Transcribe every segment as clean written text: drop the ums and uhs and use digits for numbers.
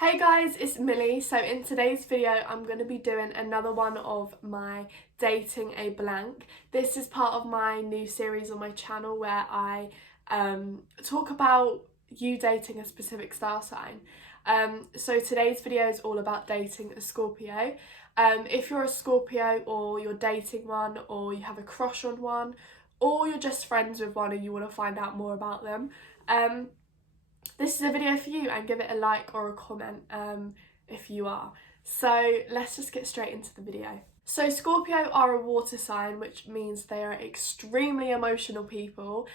Hey guys, it's Millie. So in today's video, I'm going to be doing another one of my dating a blank. This is part of my new series on my channel where I talk about you dating a specific star sign. So today's video is all about dating a Scorpio. If you're a Scorpio or you're dating one or you have a crush on one or you're just friends with one and you want to find out more about them, this is a video for you, and give it a like or a comment if you are. So let's just get straight into the video. So Scorpio are a water sign, which means they are extremely emotional people.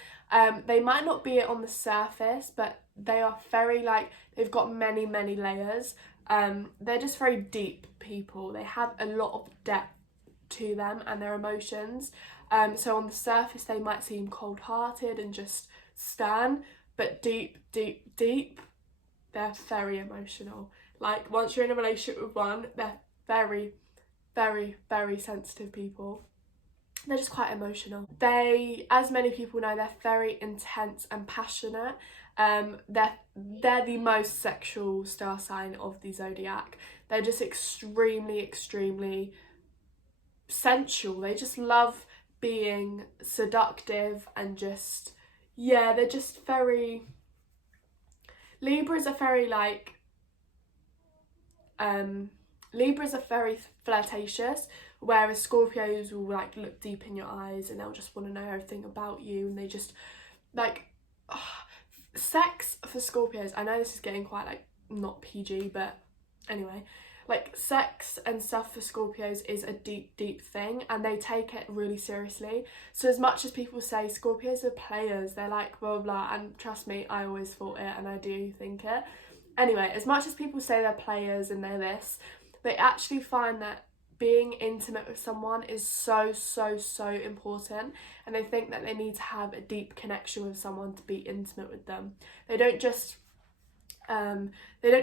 They might not be it on the surface, but they are very they've got many layers. They're just very deep people. They have a lot of depth to them and their emotions. So on the surface they might seem cold-hearted and just stern, but deep, they're very emotional. Like, once you're in a relationship with one, they're very sensitive people. They're just quite emotional. They, as many people know, they're very intense and passionate. They're the most sexual star sign of the zodiac. They're just extremely sensual. They just love being seductive and just, yeah, they're just very... Libras are very Libras are very flirtatious, whereas Scorpios will look deep in your eyes and they'll just want to know everything about you, and they just sex for Scorpios. I know this is getting quite not PG, but anyway, sex and stuff for Scorpios is a deep thing, and they take it really seriously. So as much as people say Scorpios are players, they're like blah blah, and trust me, I always thought it and I do think it. Anyway, as much as people say they're players and they're this, they actually find that being intimate with someone is so important, and they think that they need to have a deep connection with someone to be intimate with them. They don't just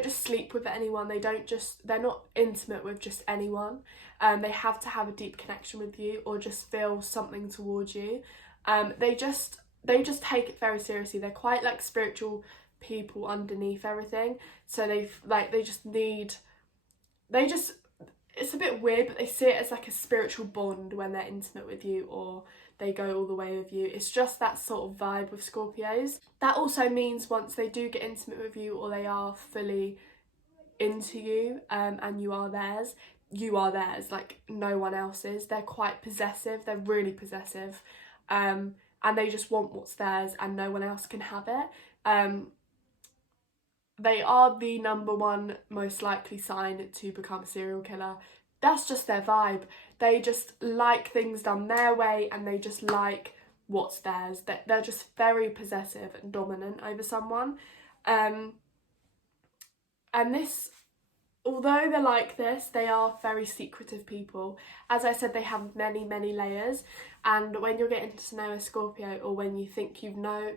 sleep with anyone. They're not intimate with just anyone. They have to have a deep connection with you or just feel something towards you. They just take it very seriously. They're quite spiritual people underneath everything. So it's a bit weird, but they see it as a spiritual bond when they're intimate with you, or they go all the way with you. It's just that sort of vibe with Scorpios. That also means once they do get intimate with you, or they are fully into you, and you are theirs, like no one else is. They're quite possessive. They're really possessive, and they just want what's theirs and no one else can have it. They are the number one most likely sign to become a serial killer. That's just their vibe. They just like things done their way, and they just like what's theirs. They're just very possessive and dominant over someone. And this, although they're like this, they are very secretive people. As I said, they have many layers, and when you're getting to know a Scorpio, or when you think you know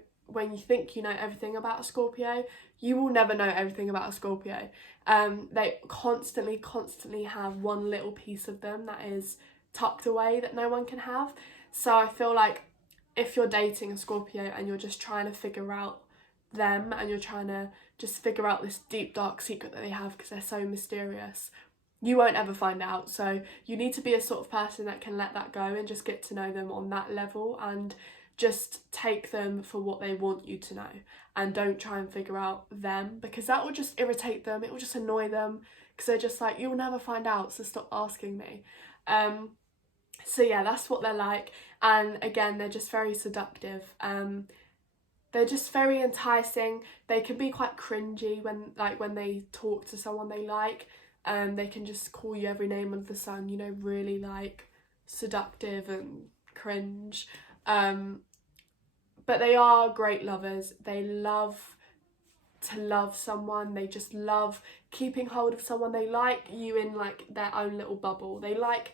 everything about a Scorpio, you will never know everything about a Scorpio. They constantly have one little piece of them that is tucked away that no one can have. So I feel like if you're dating a Scorpio and you're just trying to figure out them, and you're trying to just figure out this deep dark secret that they have because they're so mysterious, you won't ever find out. So you need to be a sort of person that can let that go and just get to know them on that level, and just take them for what they want you to know, and don't try and figure out them, because that will just irritate them. It will just annoy them, because they're just like, you'll never find out, so stop asking me. So yeah, that's what they're like. And again, they're just very seductive. They're just very enticing. They can be quite cringy when they talk to someone they like. They can just call you every name under the sun, really seductive and cringe. But they are great lovers. They love to love someone. They just love keeping hold of someone. They like you in their own little bubble. They like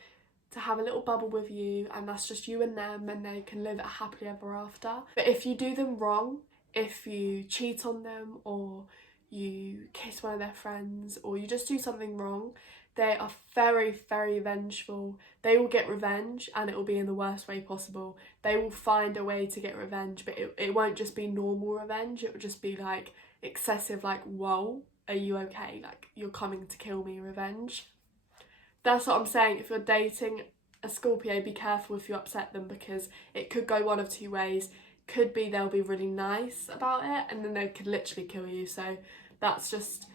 to have a little bubble with you, and that's just you and them, and they can live it happily ever after. But if you do them wrong, if you cheat on them, or you kiss one of their friends, or you just do something wrong, they are very vengeful. They will get revenge, and it will be in the worst way possible. They will find a way to get revenge, but it won't just be normal revenge. It will just be excessive, whoa, are you okay? Like, you're coming to kill me revenge. That's what I'm saying. If you're dating a Scorpio, be careful if you upset them, because it could go one of two ways. Could be they'll be really nice about it, and then they could literally kill you. So that's just...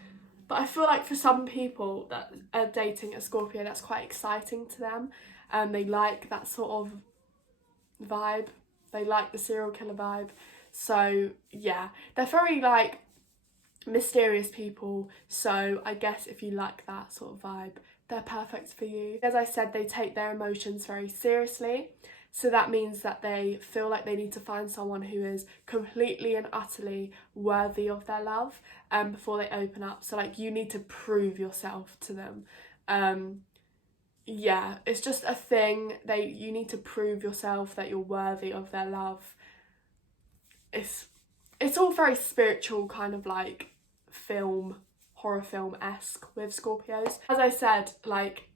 But I feel like for some people that are dating a Scorpio, that's quite exciting to them. And they like that sort of vibe. They like the serial killer vibe. So yeah, they're very like mysterious people. So I guess if you like that sort of vibe, they're perfect for you. As I said, they take their emotions very seriously. So that means that they feel like they need to find someone who is completely and utterly worthy of their love before they open up. So like, you need to prove yourself to them. Yeah, it's just a thing. You need to prove yourself that you're worthy of their love. It's all very spiritual, kind of like horror film-esque with Scorpios. As I said, like,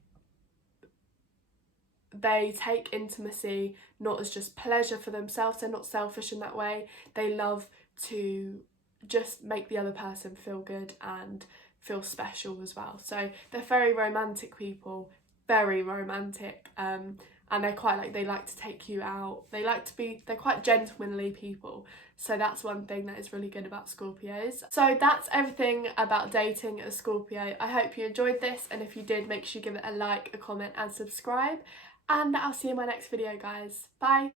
they take intimacy not as just pleasure for themselves. They're not selfish in that way. They love to just make the other person feel good and feel special as well. So they're very romantic people, very romantic, and they're quite like, they like to take you out. They're quite gentlemanly people. So that's one thing that is really good about Scorpios. So that's everything about dating a Scorpio. I hope you enjoyed this, and if you did, make sure you give it a like, a comment and subscribe. And I'll see you in my next video, guys. Bye!